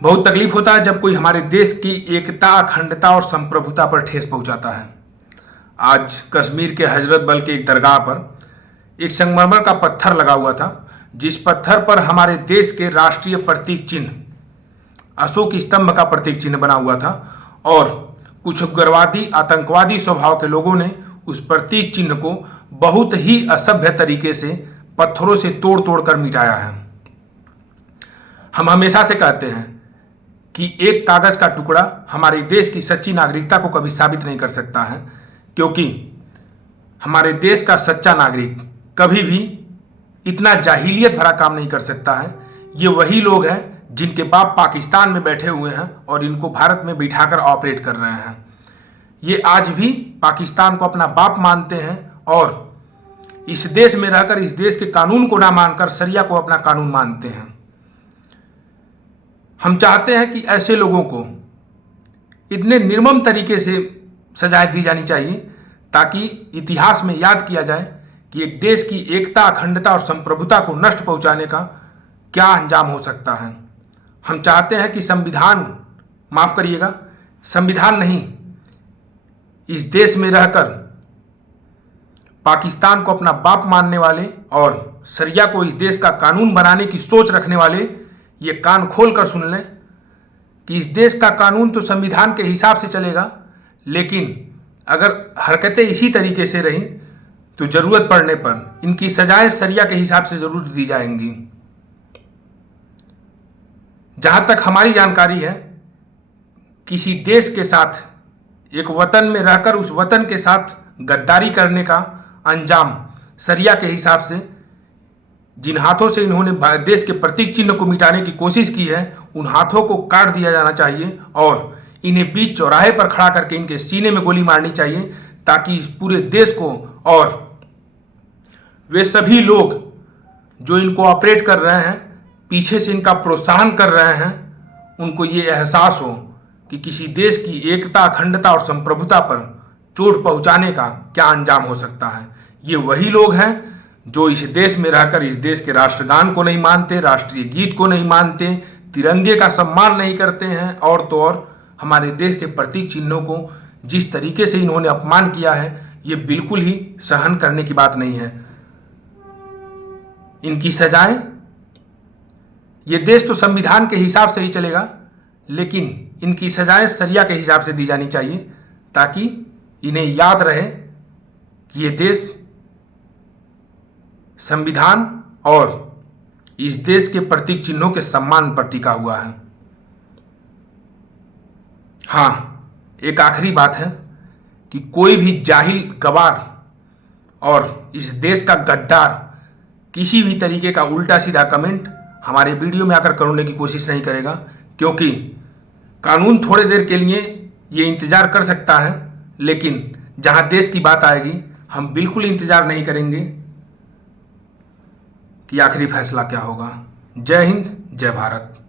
बहुत तकलीफ होता है जब कोई हमारे देश की एकता, अखंडता और संप्रभुता पर ठेस पहुंचाता है। आज कश्मीर के हजरत बल के एक दरगाह पर एक संगमरमर का पत्थर लगा हुआ था, जिस पत्थर पर हमारे देश के राष्ट्रीय प्रतीक चिन्ह अशोक स्तंभ का प्रतीक चिन्ह बना हुआ था और कुछ उग्रवादी आतंकवादी स्वभाव के लोगों ने उस प्रतीक चिन्ह को बहुत ही असभ्य तरीके से पत्थरों से तोड़ तोड़ कर मिटाया है। हम हमेशा से कहते हैं कि एक कागज का टुकड़ा हमारे देश की सच्ची नागरिकता को कभी साबित नहीं कर सकता है, क्योंकि हमारे देश का सच्चा नागरिक कभी भी इतना जाहिलियत भरा काम नहीं कर सकता है। ये वही लोग हैं जिनके बाप पाकिस्तान में बैठे हुए हैं और इनको भारत में बिठाकर ऑपरेट कर रहे हैं। ये आज भी पाकिस्तान को अपना बाप मानते हैं और इस देश में रहकर इस देश के कानून को ना मानकर शरिया को अपना कानून मानते हैं। हम चाहते हैं कि ऐसे लोगों को इतने निर्मम तरीके से सजाएं दी जानी चाहिए ताकि इतिहास में याद किया जाए कि एक देश की एकता, अखंडता और संप्रभुता को नष्ट पहुंचाने का क्या अंजाम हो सकता है। हम चाहते हैं कि संविधान, माफ करिएगा, संविधान नहीं, इस देश में रहकर पाकिस्तान को अपना बाप मानने वाले और शरिया को इस देश का कानून बनाने की सोच रखने वाले ये कान खोल कर सुन लें कि इस देश का कानून तो संविधान के हिसाब से चलेगा, लेकिन अगर हरकतें इसी तरीके से रहीं तो जरूरत पड़ने पर इनकी सजाएं शरिया के हिसाब से जरूर दी जाएंगी। जहां तक हमारी जानकारी है, किसी देश के साथ, एक वतन में रहकर उस वतन के साथ गद्दारी करने का अंजाम शरिया के हिसाब से जिन हाथों से इन्होंने देश के प्रतीक चिन्ह को मिटाने की कोशिश की है, उन हाथों को काट दिया जाना चाहिए और इन्हें बीच चौराहे पर खड़ा करके इनके सीने में गोली मारनी चाहिए, ताकि इस पूरे देश को और वे सभी लोग जो इनको ऑपरेट कर रहे हैं, पीछे से इनका प्रोत्साहन कर रहे हैं, उनको ये एहसास हो कि किसी देश की एकता, अखंडता और संप्रभुता पर चोट पहुंचाने का क्या अंजाम हो सकता है। ये वही लोग हैं जो इस देश में रहकर इस देश के राष्ट्रगान को नहीं मानते, राष्ट्रीय गीत को नहीं मानते, तिरंगे का सम्मान नहीं करते हैं और तो और हमारे देश के प्रतीक चिन्हों को जिस तरीके से इन्होंने अपमान किया है, ये बिल्कुल ही सहन करने की बात नहीं है। इनकी सजाएं, ये देश तो संविधान के हिसाब से ही चलेगा, लेकिन इनकी सजाएं शरिया के हिसाब से दी जानी चाहिए ताकि इन्हें याद रहे कि ये देश संविधान और इस देश के प्रतीक चिन्हों के सम्मान पर टिका हुआ है। हाँ, एक आखिरी बात है कि कोई भी जाहिल, गवार और इस देश का गद्दार किसी भी तरीके का उल्टा सीधा कमेंट हमारे वीडियो में आकर करने की कोशिश नहीं करेगा, क्योंकि कानून थोड़े देर के लिए ये इंतजार कर सकता है, लेकिन जहां देश की बात आएगी हम बिल्कुल इंतजार नहीं करेंगे कि आखिरी फैसला क्या होगा। जय हिंद, जय भारत।